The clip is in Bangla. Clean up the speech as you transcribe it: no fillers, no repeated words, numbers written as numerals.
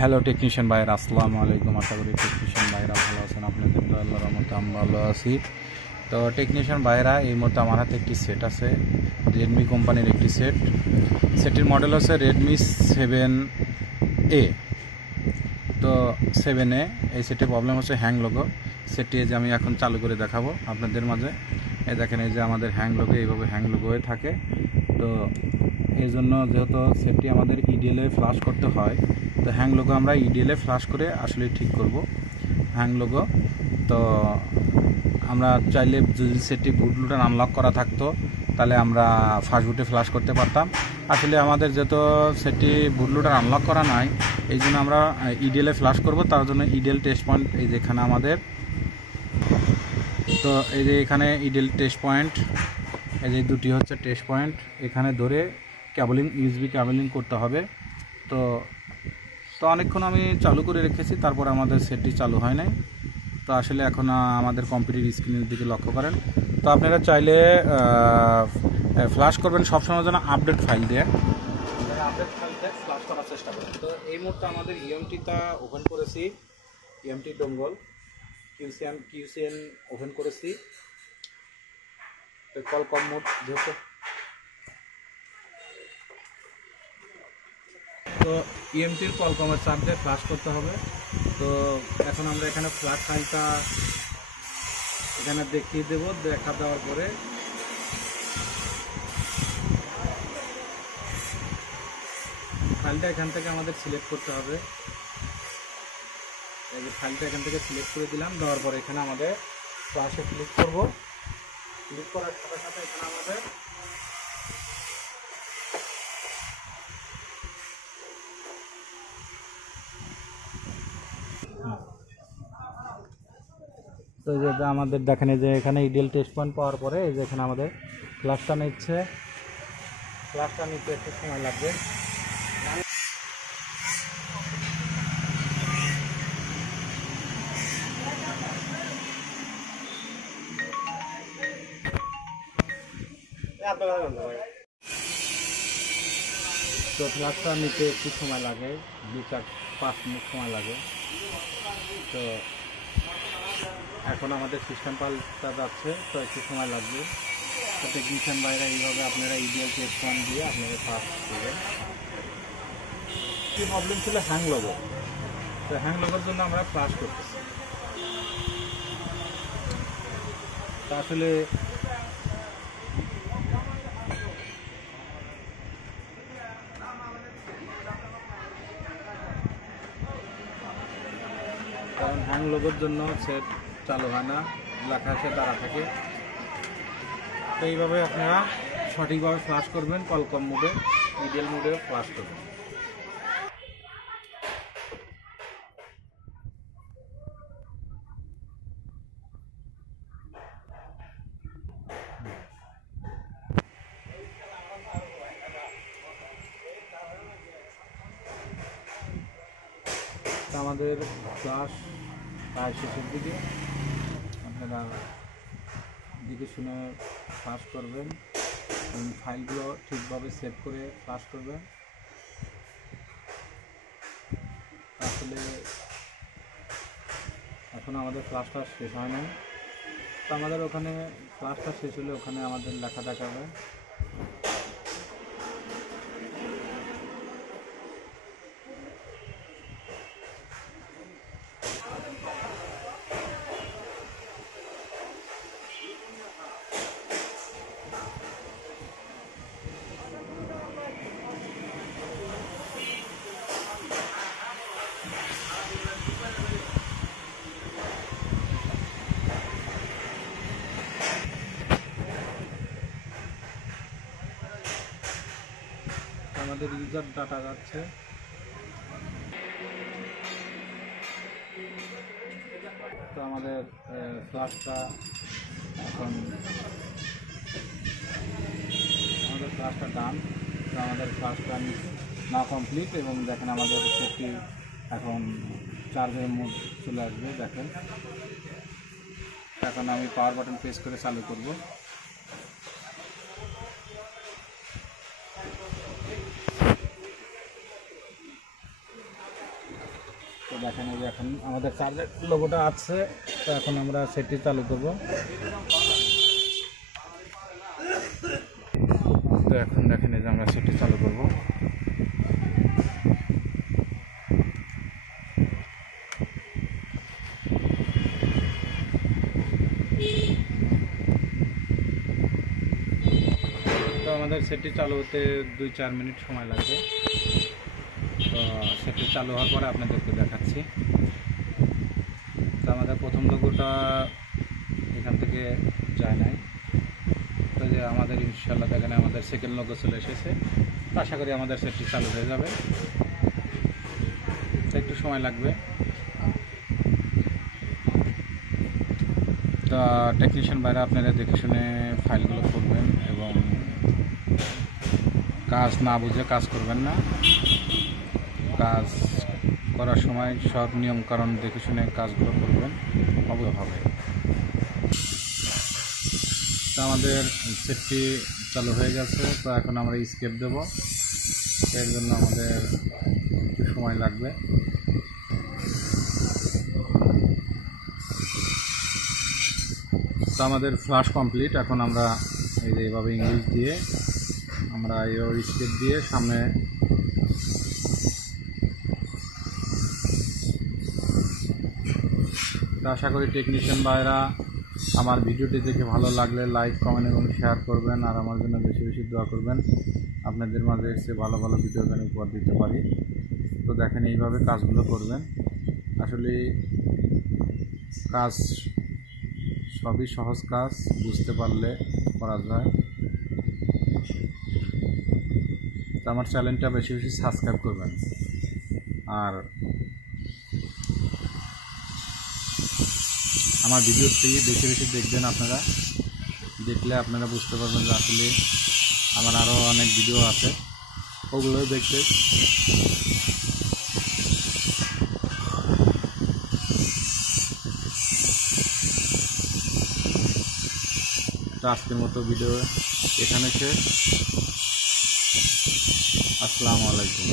হ্যালো টেকনিশিয়ান ভাইয়েরা, আসসালামু আলাইকুম। আশা করি টেকনিশিয়ান ভাইয়েরা ভালো আছেন। আপনাদের তো আল্লাহর রহমতে আমি ভালো আছি। তো টেকনিশিয়ান ভাইয়েরা, এই মুহূর্তে আমার হাতে একটি সেট আছে, রেডমি কোম্পানির একটি সেটটির মডেল হচ্ছে রেডমি 7A। তো 7A এই সেটের প্রবলেম হচ্ছে হ্যাং লোগো। সেটটি যে আমি এখন চালু করে দেখাবো আপনাদের মাঝে। এই দেখেন, এই যে আমাদের হ্যাং লোগো, এইভাবে হ্যাং লোগো হয়ে থাকে। তো এই জন্য যেহেতু সেটটি আমাদের ইডিএলে ফ্লাশ করতে হয়, তো হ্যাং লোগো আমরা ইডিএলে ফ্লাশ করে আসলে ঠিক করব হ্যাং লোগো। তো আমরা চাইলে যদি সেটটি বুট লুটার আনলক করা থাকতো, তাহলে আমরা ফার্স্ট বুটে ফ্লাশ করতে পারতাম। আসলে আমাদের যেহেতু সেটটি বুট লুটার আনলক করা নাই, এই জন্য আমরা ইডিএলে ফ্লাশ করব। তার জন্য ইডিএল টেস্ট পয়েন্ট এই যেখানে আমাদের, তো এই যে এখানে ইডিএল টেস্ট পয়েন্ট, এই যে দুটি হচ্ছে টেস্ট পয়েন্ট, এখানে ধরে ক্যাবলিং, ইউএসবি ক্যাবলিং করতে হবে। তো অনেকক্ষণ আমি চালু করে রেখেছি, তারপর আমাদের সেটটি চালু হয় নাই। তো আসলে এখন আমাদের কম্পিউটার স্ক্রিনের দিকে লক্ষ্য করেন। তো আপনারা চাইলে ফ্ল্যাশ করবেন সবসময় যেন আপডেট ফাইল দিয়ে ফ্ল্যাশ করার চেষ্টা করেন। তো এই মুহূর্তে আমাদের ইএমটিটা ওপেন করেছি, ইএমটি ডোঙ্গল কিউসিএন ওপেন করেছি। তো কল কম মোড যেহেতু, তো ইএমটির কলকমের চাপ দিয়ে ফ্ল্যাশ করতে হবে। তো এখন আমরা এখানে ফ্ল্যাশ ফাইলটা এখানে দেখিয়ে দেব। দেখা দেওয়ার পরে ফাইলটা এখান থেকে আমাদের সিলেক্ট করতে হবে। এই যে ফাইলটা এখান থেকে সিলেক্ট করে দিলাম, দেওয়ার পরে এখানে আমাদের ফ্ল্যাশে ক্লিক করব। ক্লিক করার সাথে সাথে এখানে আমাদের তো এই যে আমাদের দেখেন, এই যে এখানে ইডিএল টেস্ট পয়েন্ট পাওয়ার পরে এই যে এখানে আমাদের ফ্ল্যাশটা নিচ্ছে। ফ্ল্যাশটা নিতে একটু সময় লাগবে। তো ফ্ল্যাশটা নিতে একটু সময় লাগে, 2-4-5 মিনিট সময় লাগে। তো এখন আমাদের সিস্টেম পাল্টা যাচ্ছে, তো একটু সময় লাগবে। তো টেকনিশিয়ান বাইরে এইভাবে আপনারা ইডিএল টেস্ট পয়েন্ট দিয়ে আপনারা ফাস্ট করবেন। কী প্রবলেম ছিল? Hang logo. তো হ্যাং লোগোর জন্য আমরা ফ্লাশ করতেছি। তা আসলে কারণ হ্যাং লোগোর জন্য সেট চালু হয় না, লেখা আছে তারা থাকে। তো এইভাবে আপনারা সঠিকভাবে ফ্লাশ করবেন, কলকম মোডে, ইডিএল মোডে ফ্লাশ করবেন। আমাদের ক্লাস প্রায় শেষের দিকে, আপনারা দিকে শুনে ফ্লাশ করবেন, ফাইলগুলো ঠিকভাবে সেভ করে ফ্লাশ করবেন। আসলে এখন আমাদের ক্লাসটা শেষ হয় নাই, তো আমাদের ওখানে ক্লাসটা শেষ হলে ওখানে আমাদের লেখা দেখাবে। আমাদের ইউজার ডাটা যাচ্ছে। তো আমাদের ফ্ল্যাশটা এখন ডান। তো আমাদের ফ্ল্যাশটা না কমপ্লিট, এবং দেখেন আমাদের সেটটি এখন চার্জের মোড চলে আসবে। দেখেন, এখন আমি পাওয়ার বাটন প্রেস করে চালু করব। দেখেন এই যে এখন আমাদের চার্জের লোগোটা আছে, তো এখন আমরা সেটটি চালু করব। তো এখন দেখেন এই যে আমরা সেটটি চালু করব। তো আমাদের সেটটি চালু হতে 2-4 মিনিট সময় লাগবে। তো সেটটি চালু হওয়ার পরে আপনাদেরকে দেখাচ্ছি। তো আমাদের প্রথম লোগোটা এখান থেকে যায় নাই, তো যে আমাদের ইনশাআল্লাহ এখানে আমাদের সেকেন্ড লোগো চলে এসেছে। আশা করি আমাদের সেটটি চালু হয়ে যাবে, তো একটু সময় লাগবে। তো টেকনিশিয়ান ভাইরা আপনারা দেখে শুনে ফাইলগুলো করবেন এবং কাজ না বুঝে কাজ করবেন না। কাজ করার সময় সব নিয়মকানুন দেখে শুনে কাজগুলো করবেন অবশ্যভাবে। তো আমাদের সেটটি চালু হয়ে গেছে। তো এখন আমরা স্কেপ দেব, এর জন্য আমাদের একটু সময় লাগবে। তো আমাদের ফ্লাশ কমপ্লিট। এখন আমরা এই যে এইভাবে ইংলিশ দিয়ে আমরা এর স্কেপ দিয়ে সামনে তো আশা করি টেকনিশিয়ান ভাইরা আমার ভিডিওটি দেখে ভালো লাগলে লাইক, কমেন্ট এবং শেয়ার করবেন, আর আমার জন্য বেশি বেশি দোয়া করবেন। আপনাদের মাঝে এসে ভালো ভালো ভিডিও যেন উপহার দিতে পারি। তো দেখেন এইভাবে কাজগুলো করবেন। আসলে কাজ সবই সহজ কাজ, বুঝতে পারলে করা যায়। তো আমার চ্যানেলটা বেশি বেশি সাবস্ক্রাইব করবেন, আর আমার ভিডিওটি বেশি বেশি দেখবেন। আপনারা দেখলে আপনারা বুঝতে পারবেন যে আসলে আমার আরও অনেক ভিডিও আছে, ওগুলোই দেখতে। তো আজকের মতো ভিডিও এখানে শেষ। আসসালামু আলাইকুম।